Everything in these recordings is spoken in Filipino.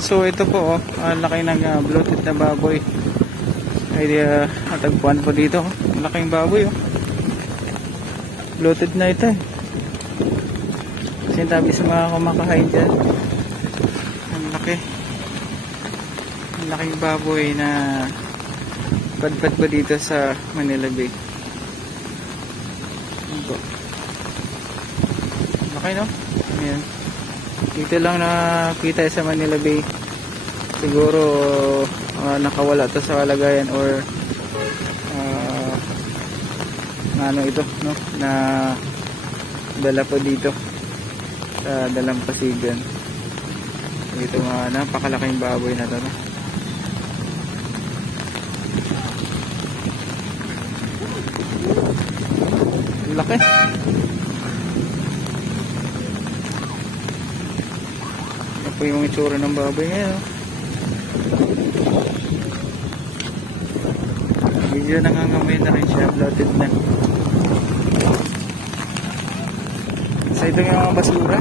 Ayan, so ito po, ang laki ng bloated na baboy. Ay, natagpuan po dito. Ang laking baboy, bloated na ito. Kasi tabi sa mga kumakain dyan. Ang laki. Ang laking baboy na padpad po dito sa Manila Bay. Ayan po. Laki, no? Ayan. Dito lang nakita sa Manila Bay. Siguro nakawala to sa kalagayan or ano ito, no? Na dala po dito sa Dalampasigan. Ito mga napakalaking baboy na to, no? Laki. Ito po yung itsura ng baboy ngayon, no? Medyo nangangamoy na rin siya, bloated na. So ito yung mga basura,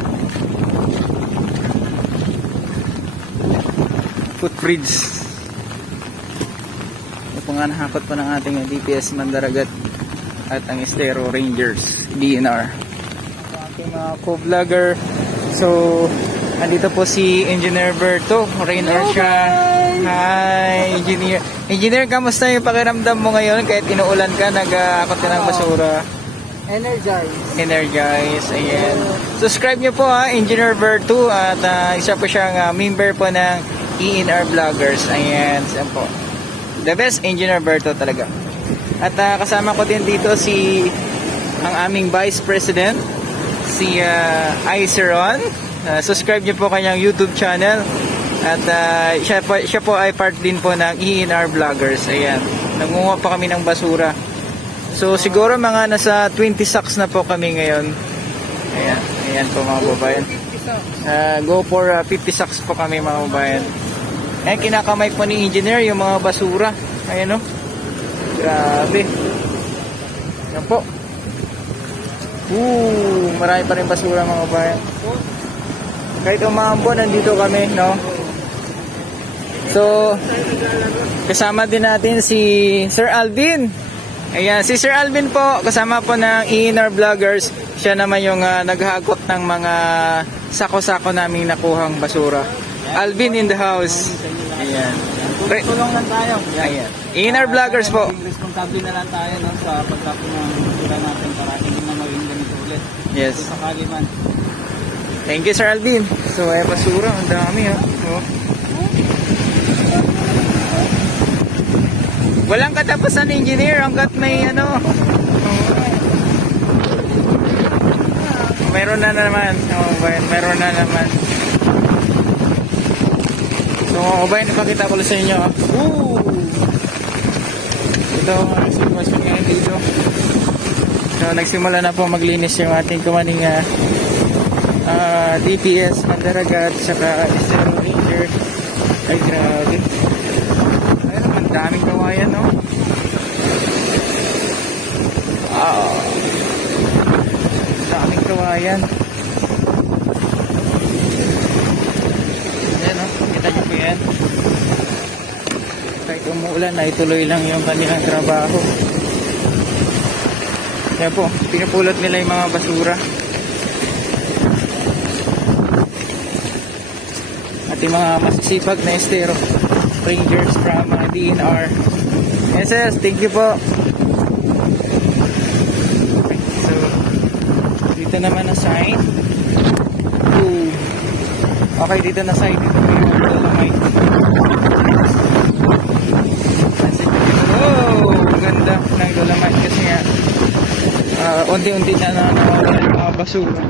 footbridge. Ito po nga nahakot po ng ating DPS Mandaragat at ang Estero Rangers DNR, ating mga co-vlogger. So andito po si Engineer Berto Rainer siya. Hi Engineer. Engineer, kamusta yung pakiramdam mo ngayon kahit inuulan ka, nag-akot ka ng basura? Energize, ayan. Subscribe nyo po Engineer Berto, at isa po siyang member po ng ENR Vloggers. Ayan, siya po. The best Engineer Berto talaga. At kasama ko din dito ang aming Vice President, si Iceron. Subscribe nyo po kanyang YouTube channel. At siya po ay part din po ng ENR Vloggers. Ayan, nangunguha pa kami ng basura. So siguro mga nasa 20 sacks na po kami ngayon. Ayan, ayan po mga babayan. Go for 50 sacks po kami mga babayan. Ayan, kinakamay po ni Engineer yung mga basura. Ayan, no? Grabe. Ayan po. Marami pa rin basura mga babayan. Kahit umambon, nandito kami, no? So kasama din natin si Sir Alvin. Ayan, si Sir Alvin po, kasama po ng ENR Vloggers. Siya naman yung naghakot ng mga sako-sako naming nakuhang basura. Alvin in the house. Ayan. Tulong lang tayo. Ayan. ENR Vloggers po. Responsable na lang tayo, no, sa pagtapon ng basura natin para hindi na maging ganito ulit. Yes. Sa sakali man. Thank you, Sir Alvin. So ay basura, ang dami Walang katapusan, Engineer, hanggat may meron na naman. Meron na naman. So mga kabayan, ipakita ko sa inyo. Ito ang sitwasyon ngayon dito. So nagsimula na po maglinis yung ating kumaning DPS Mandaragat saka Estero Ranger. Ay grabe. Ayun naman, daming kawayan, no? Daming kawayan. Ayan, no? Kita nyo po yan. Kahit umuulan, ay tuloy lang yung kanilang trabaho. Ayan po, pinupulot nila yung mga basura. Yung mga masisipag na Estero Rangers from DNR. Yes, thank you po. Okay, so dito naman na sign. Okay, dito na sign. Dito po yung dolomite. Ganda ng dolomite kasi nga unti-unti na nawawala yung mga basura.